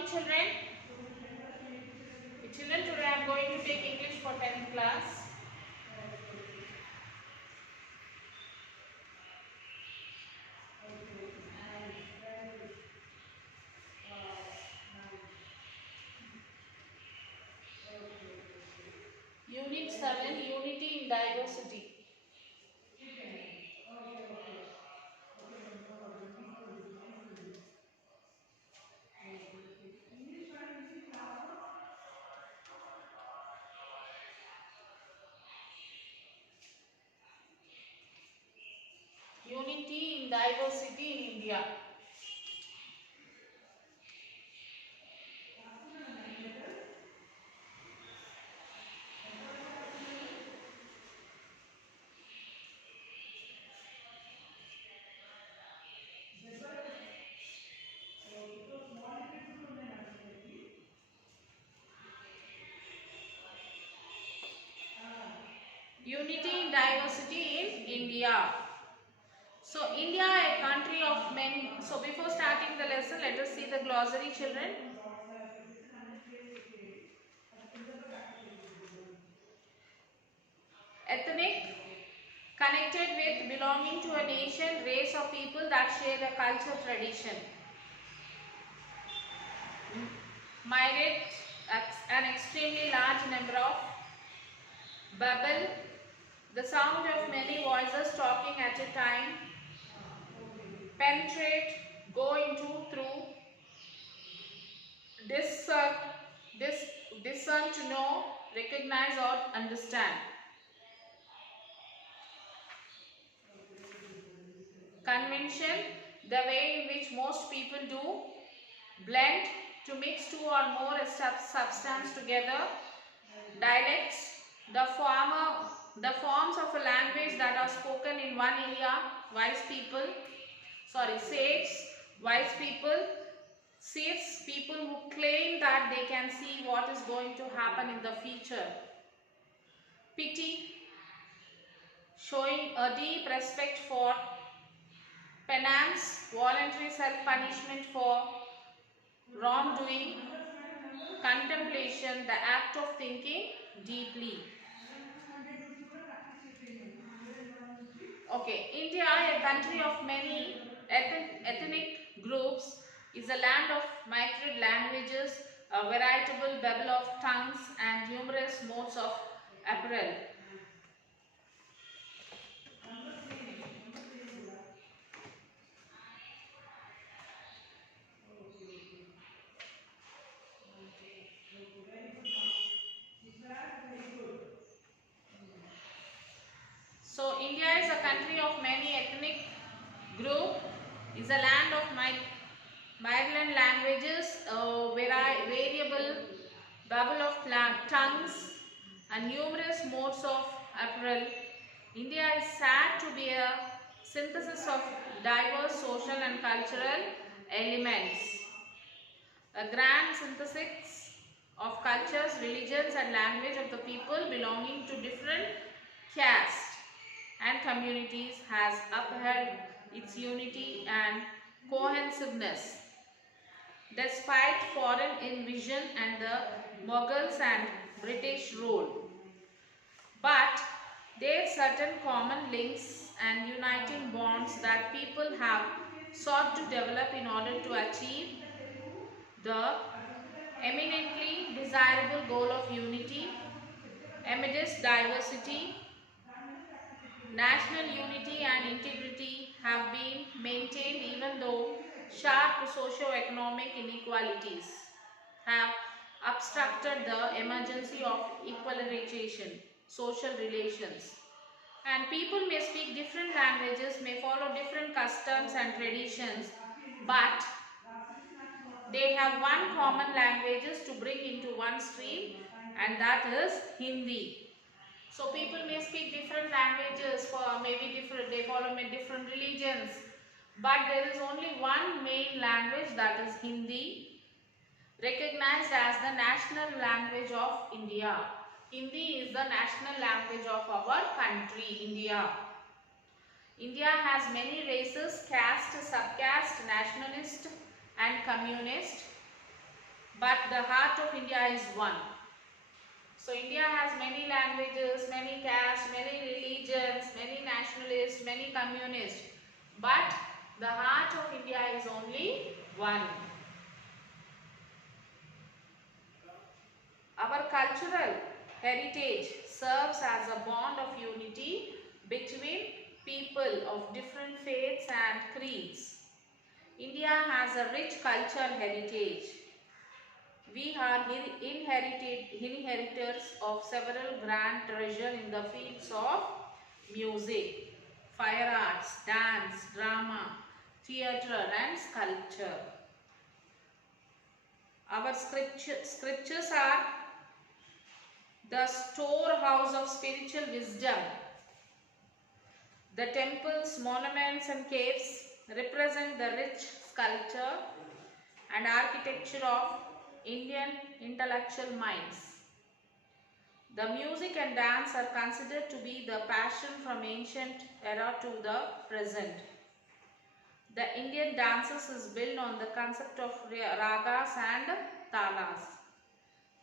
morning, children. Children, today I am going to take English for 10th class. Unit 7, Unity in Diversity. Unity in Diversity in India. Unity in Diversity in India. So, India, a country of many. So, before starting the lesson, let us see the glossary, children. Ethnic, connected with, belonging to a nation, race or people that share the culture, tradition. Migrate, an extremely large number of. Babble, the sound of many voices talking at a time. Penetrate, go into, through. Discern, to know, recognize or understand. Convention, the way in which most people do. Blend, to mix two or more substance together. Dialects, the forms of a language that are spoken in one area. Sages, wise people. Saves, people who claim that they can see what is going to happen in the future. Pity, showing a deep respect for. Penance, voluntary self-punishment for wrongdoing. Contemplation, the act of thinking deeply. Okay, India, a country of many ethnic groups, is a land of myriad languages, a veritable babel of tongues and numerous modes of apparel. So, India is a country of many ethnic groups, is a land of myriad languages, variable babble of tongues and numerous modes of apparel. India is said to be a synthesis of diverse social and cultural elements. A grand synthesis of cultures, religions and language of the people belonging to different castes and communities has upheld its unity and cohesiveness despite foreign invasion and the Mughals and British rule. But there are certain common links and uniting bonds that people have sought to develop in order to achieve the eminently desirable goal of unity amidst diversity. National unity and integrity have been maintained even though sharp socio-economic inequalities have obstructed the emergency of equalization, social relations. And people may speak different languages, may follow different customs and traditions, but they have one common languages to bring into one stream, and that is Hindi. So people may speak different languages, they follow different religions, but there is only one main language, that is Hindi, recognized as the national language of India. Hindi is the national language of our country, India. India has many races, caste, subcaste, nationalist and communist. but the heart of India is one. So India has many languages, many castes, many religions, many nationalists, many communists, but the heart of India is only one. Our cultural heritage serves as a bond of unity between people of different faiths and creeds. India has a rich cultural heritage. We are inheritors of several grand treasures in the fields of music, fire arts, dance, drama, theatre and sculpture. Our scriptures are the storehouse of spiritual wisdom. The temples, monuments and caves represent the rich sculpture and architecture of Indian intellectual minds. The music and dance are considered to be the passion from ancient era to the present. The Indian dances is built on the concept of ragas and talas.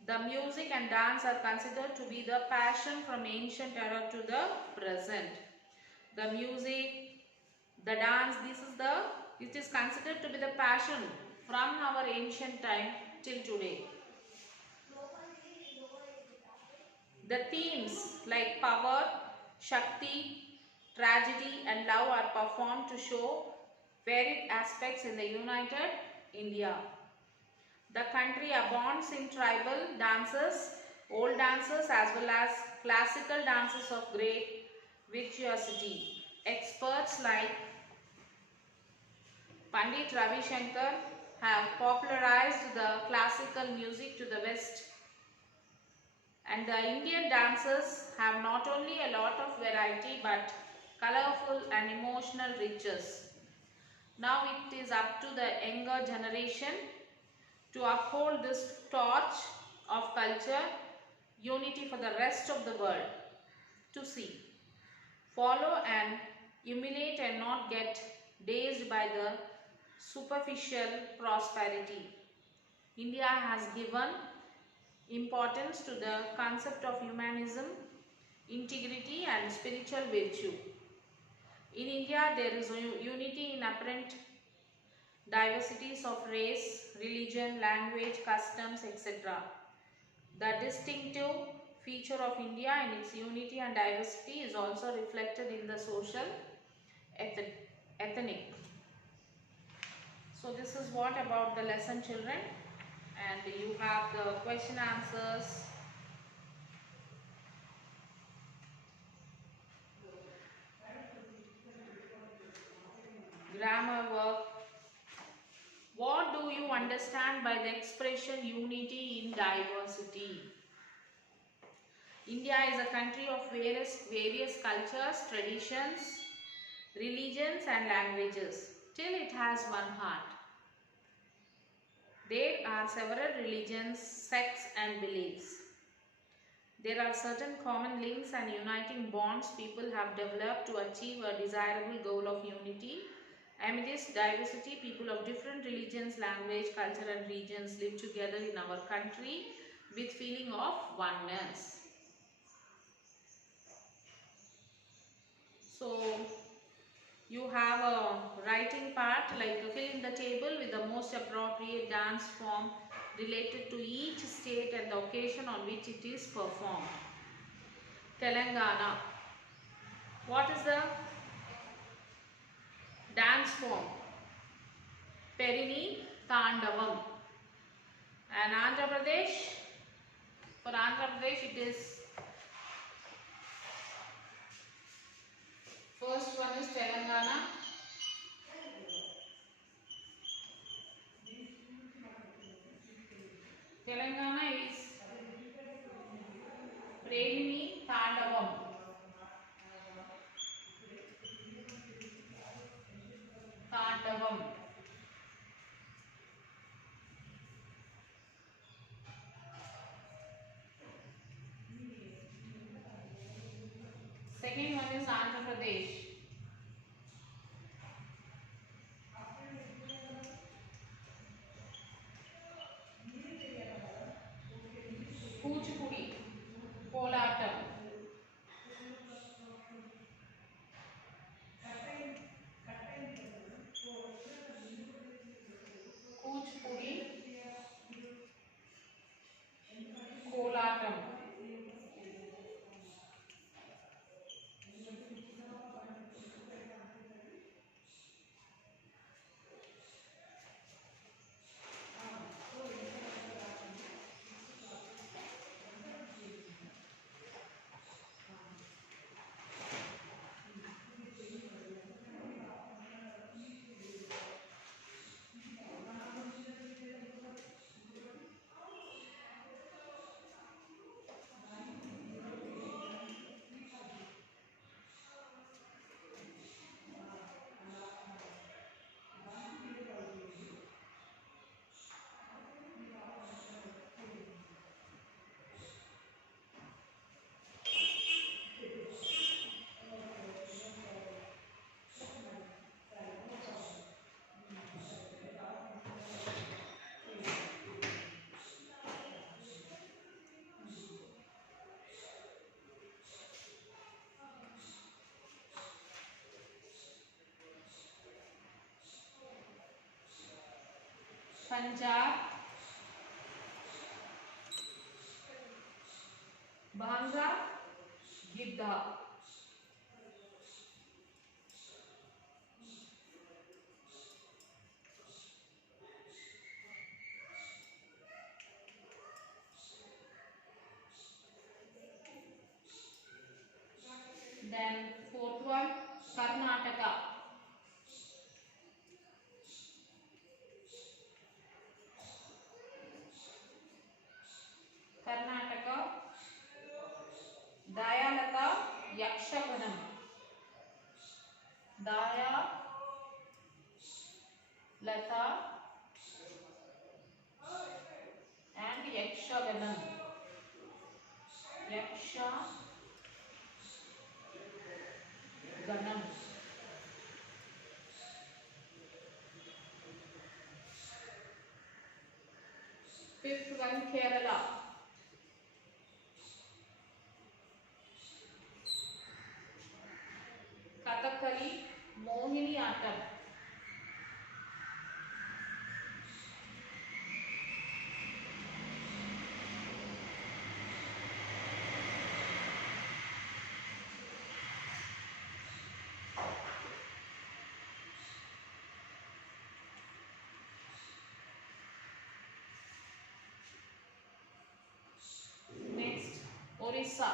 The music and dance are considered to be the passion from ancient era to the present. The music, the dance, it is considered to be the passion from our ancient time till today. The themes like power, Shakti, tragedy and love are performed to show varied aspects in the united India. The country abounds in tribal dances, old dances as well as classical dances of great virtuosity. Experts like Pandit Ravi Shankar have popularized the classical music to the West. And the Indian dances have not only a lot of variety but colorful and emotional riches. Now it is up to the younger generation to uphold this torch of culture, unity for the rest of the world to see. Follow and emulate and not get dazed by the superficial prosperity. India has given importance to the concept of humanism, integrity and spiritual virtue. In India, there is unity in apparent diversities of race, religion, language, customs, etc. The distinctive feature of India in its unity and diversity is also reflected in the social ethnic. So this is what about the lesson, children, and you have the question answers. Grammar work. What do you understand by the expression unity in diversity? India is a country of various cultures, traditions, religions and languages. Still it has one heart. There are several religions, sects and beliefs. There are certain common links and uniting bonds people have developed to achieve a desirable goal of unity. Amidst diversity, people of different religions, language, culture and regions live together in our country with feeling of oneness. So, you have a writing part like fill in the table with the most appropriate dance form related to each state and the occasion on which it is performed. Telangana. What is the dance form? Perini Tandavam. And Andhra Pradesh, for Andhra Pradesh it is, first one is Telangana. Telangana is Perini Tandavam. Tandavam. Second one is Andhra Pradesh. Punjab, Bhangra, Gidda. Then fourth one, Karnataka. Karnataka, Dayalata, Yakshaganam. Dayalata and Yakshaganam. Yakshaganam. Fifth one, Kerala. Kathakali, Mohiniyattam. Next, Orissa.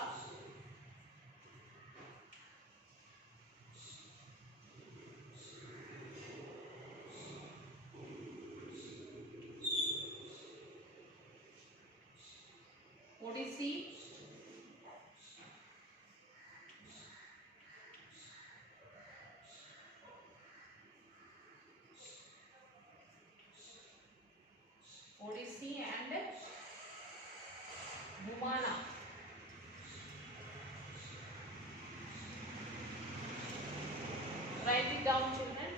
Odissi, and Bhumana. Write it down, children.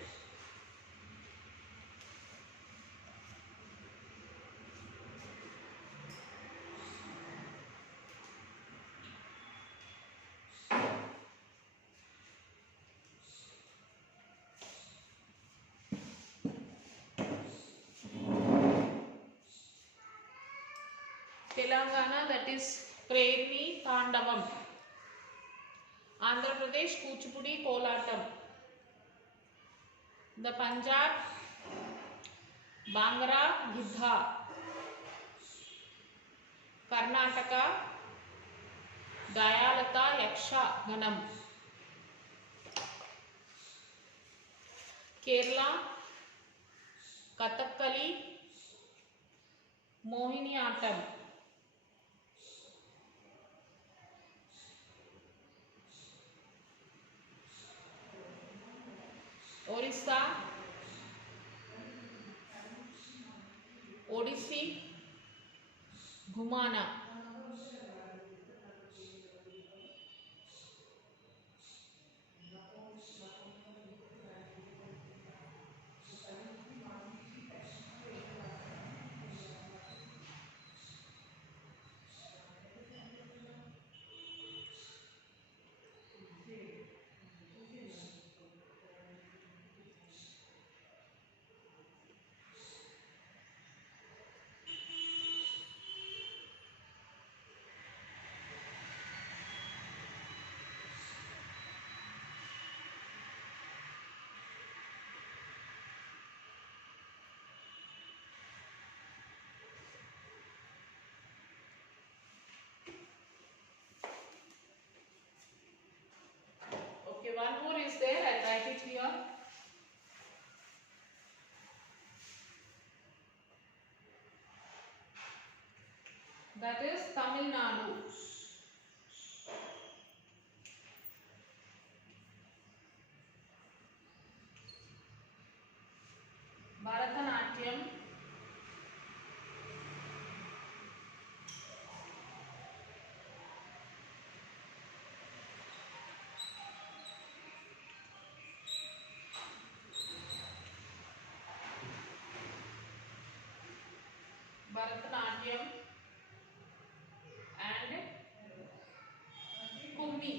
Telangana, that is Prerni Tandavam. Andhra Pradesh, Kuchipudi Kolatam. The Punjab, Bhangra, Gidda. Karnataka, Dayalata, Yakshaganam. Kerala, Kathakali, Mohiniyattam. Orissa, Odissi, Bhumana. Okay, one more is there. I'll write it here. That is Tamil Nadu. Bharatanatyam. Bharatanatyam and Kumbi.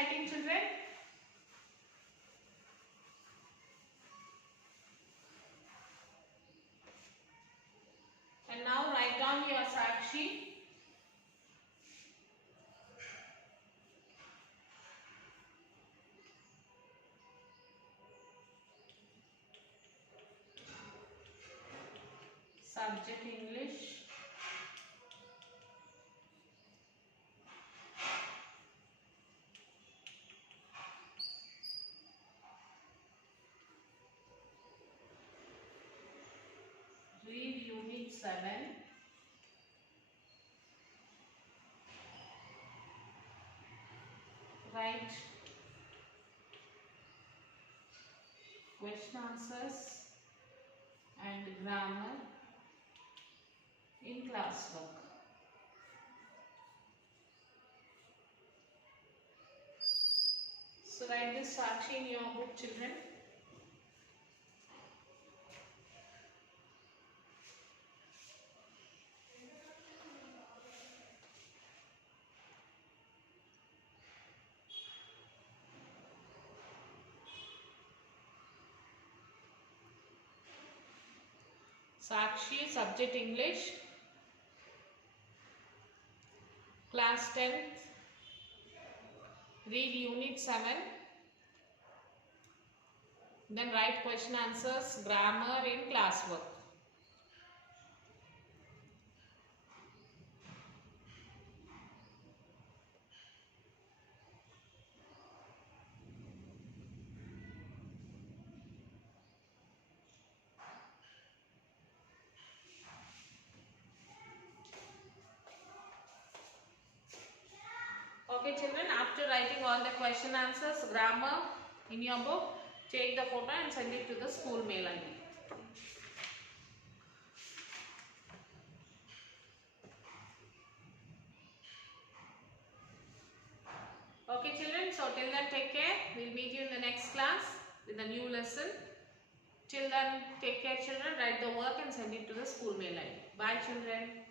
writing, children? And now write down your Sakshi. Subject English. Read Unit 7. Write question answers and grammar in classwork. So write this Sakshi in your book, children. Sakshi, subject English, class 10th, read unit 7, then write question answers, grammar in classwork. Okay children, after writing all the question answers, grammar in your book, take the photo and send it to the school mail ID. Okay children, so till then take care. We'll meet you in the next class with a new lesson. Till then, take care children, write the work and send it to the school mail ID. Bye children.